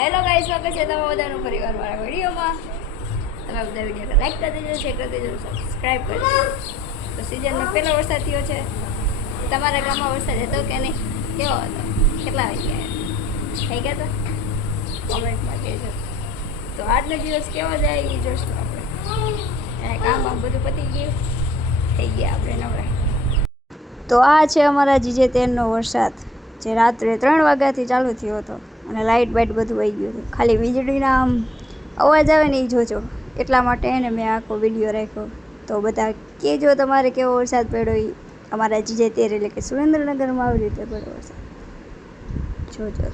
Hello guys, સ્વાગત છે તમારા બધાનું પરિવાર મારા વિડીયોમાં. તમે બધા વિડીયોને લાઈક કરી દેજો, શેર કરી દેજો, સબસ્ક્રાઈબ કરી દેજો. તો સિઝનનો પહેલો વરસાદ થયો છે. તમારા ગામમાં વરસાદ હતો કે નહીં? કેવો હતો? કેટલા વાગ્યા થઈ ગયા હતા? કોમેન્ટમાં કહેજો. તો આજનો દિવસ કેવો જાય એ જોઈશું આપણે. કામ બધું પતી ગયું, થઈ ગયા આપણે નવરા. તો આ છે અમારા જીજેતેરનો વરસાદ, જે રાત્રે 3 વાગ્યાથી ચાલુ થયો હતો અને લાઇટ બાઇટ બધું વહી ગયું હતું. ખાલી વીજળીના આમ અવાજ આવે ને એ જોજો, એટલા માટે એને મેં આખો વિડીયો રાખ્યો. તો બધા કહેજો તમારે કેવો વરસાદ પડ્યો એ અમારા જીજેતેર એટલે કે સુરેન્દ્રનગરમાં આવી રીતે પડ્યો વરસાદ જોજો.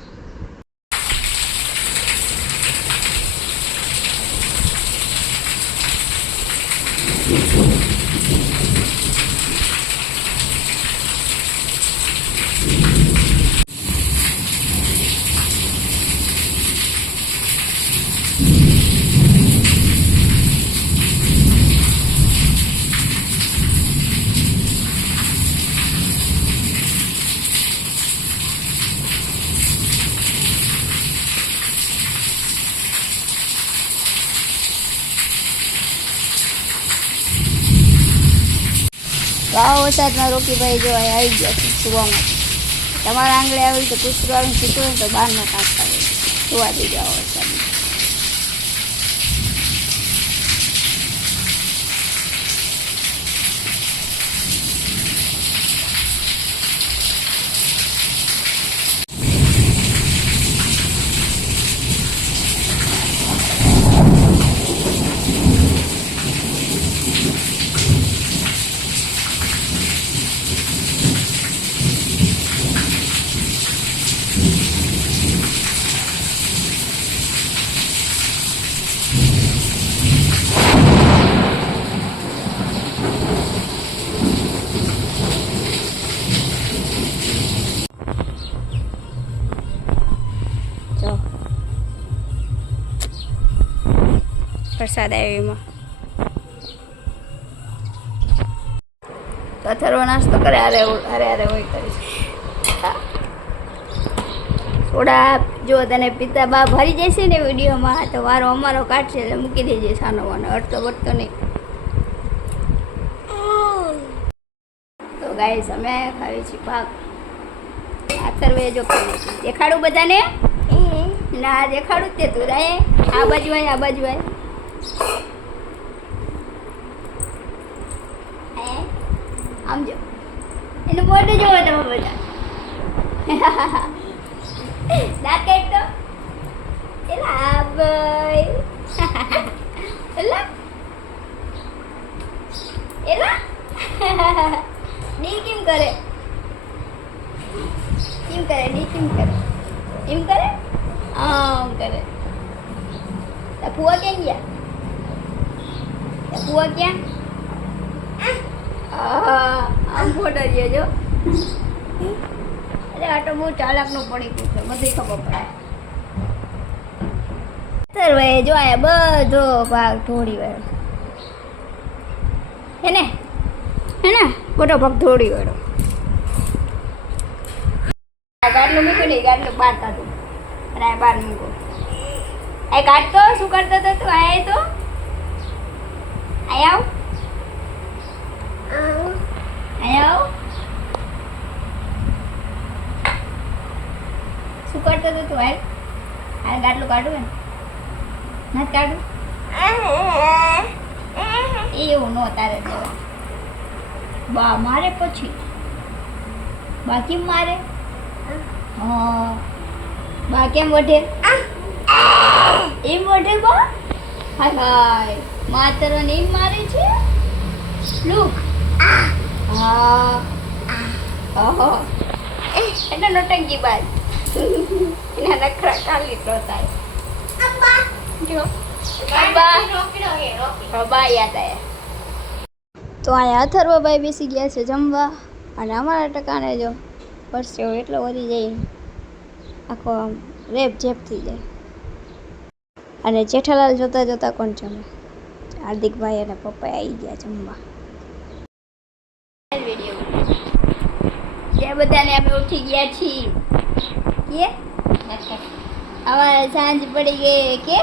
આ વરસાદમાં રોકીભાઈ જો આવી ગયા છે સુવામાં. તમારા આંગળે આવી તો કૂતરું આવીને સૂતું હોય તો બહાર ન કાઢતા હોય, સુવા દઈ જાઓ વરસાદમાં. વરસાદ આવ્યો એમાં તો અથર્વ નાસ્તો કરે. અરે હોય કરીશ થોડા જો તને પિતા બા ભરી જશે ને વિડીયોમાં તો વારો અમારો કાઢશે એટલે મૂકી દેજે સાનો વાનો, અડતો બટતો નહીં. તો ગાઈસ અમે ખાવી છીએ પાક. અથર્વે જો દેખાડું બધાને ના દેખાડું તે તું રાય આ બાજુ આય આ બાજુ આય. આમ જો એનું મોઢું જોવો તમે બધા. દાંત તો એલા ભાઈ એલા એલા ડી કેમ કરે ડી કેમ કરે એમ કરે આમ કરે. ફુવા ક્યાં ગયા? ફુવા ક્યાં? આમ ફોટો રહ્યો જો. અરે આ તો બહુ ચાલાકનું પડી ગયું છે, બધી ખબર પડે. સર્વે જો આ બધો ભાગ થોડી વાર હે ને બધો ભાગ થોડી વાર. ગાડલું મૂક્યું નહીં, ગાડલું બહાર કાઢું અને આ બહાર મૂકો. આ કાઢતો શું કરતો હતો તું? આય તો આવ શું કરતો હતો તું? આ ગાડલું કાઢું ને નથી કાઢું એવું ન તારે દેવા. બા મારે પછી બા કેમ મારે? બા કેમ વઢે? એમ વઢે બા? હાય માતર ને એમ મારે છે. લુક એટલે નોટંકી બાદ એના નખરા કાલી તો થાય. તો અહીંયા અથર્વભાઈ બેસી ગયા છે જમવા અને અમારા ટકાને જો પરસ્યો એટલો વધી જાય આખો આમ રેપ જેપ થઈ જાય. અને જેઠાલાલ જોતા જોતા કોણ જમે? હાર્દિકભાઈ અને પપ્પા આવી ગયા જમવા. જે બધાને અમે ઉઠી ગયા છીએ કે અમારે સાંજ પડી ગઈ કે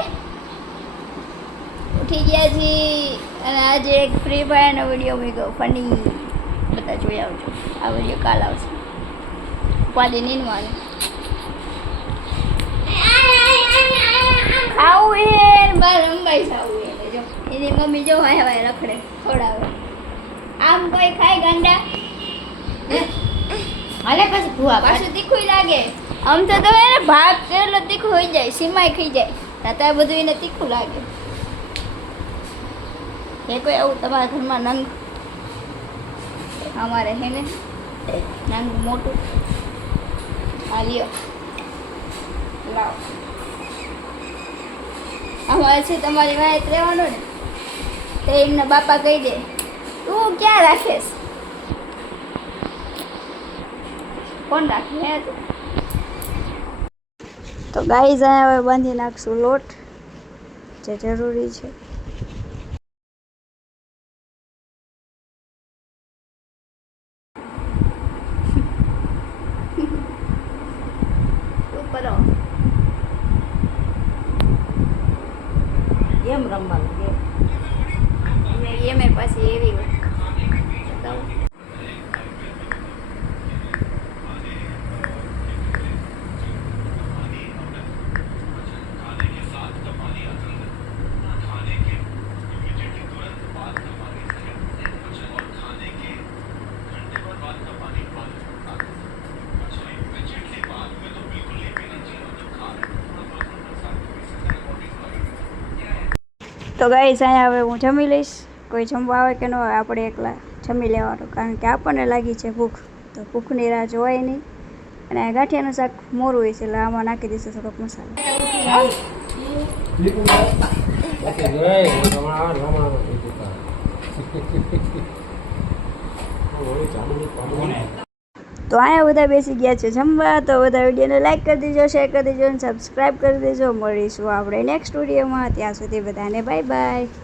ઉઠી ગયા છીએ અને આજે એક ફ્રી ફાયરનો વિડીયો મૂક્યો ફની બધા જોઈ આવજો આ વિડીયો કાલ આવશે ઉપાધિ નીંદવાનું આવું એ બાર રંબાઈ આવું એટલે જો એની મમ્મી જો વાય વાય રખડે ખવડાવે આમ કોઈ ખાય ગાંડા હાલે પછી ભૂવા પાછું તીખું લાગે આમ તો એને ભાગ કેટલો તીખું હોય જાય સીમાય ખાઈ જાય તો બધું એને તીખું લાગે એ કોઈ આવું તમારા ઘરમાં નંગ અમારે હે ને નંગ મોટું આ લ્યો લાવ અમારે છે તમારી વાંચ રહેવાનો ને તો એમના બાપા કહી દે તું ક્યાં રાખેશ કોણ રાખે હે તું તો ગાઈઝ અહીંયા હવે બાંધી નાખશું લોટ જે જરૂરી છે એમ રમવાનું એમ પાછી એવી તો ગાઈસ અહીંયા હવે હું જમી લઈશ કોઈ જમવા આવે કે ન આવે આપણે એકલા જમી લેવાનું કારણ કે આપણને લાગી છે ભૂખ તો ભૂખની રાહ જોવાય નહીં અને આ ગાંઠિયાનું શાક મોરું હોય છે એટલે આમાં નાખી દઈશું થોડોક મસાલો તો અહીંયા બધા બેસી ગયા છે જમવા તો બધા વિડીયોને લાઈક કરી દેજો શેર કરી દેજો અને સબસ્ક્રાઈબ કરી દેજો મળીશું આપણે નેક્સ્ટ વિડીયોમાં ત્યાં સુધી બધાને બાય બાય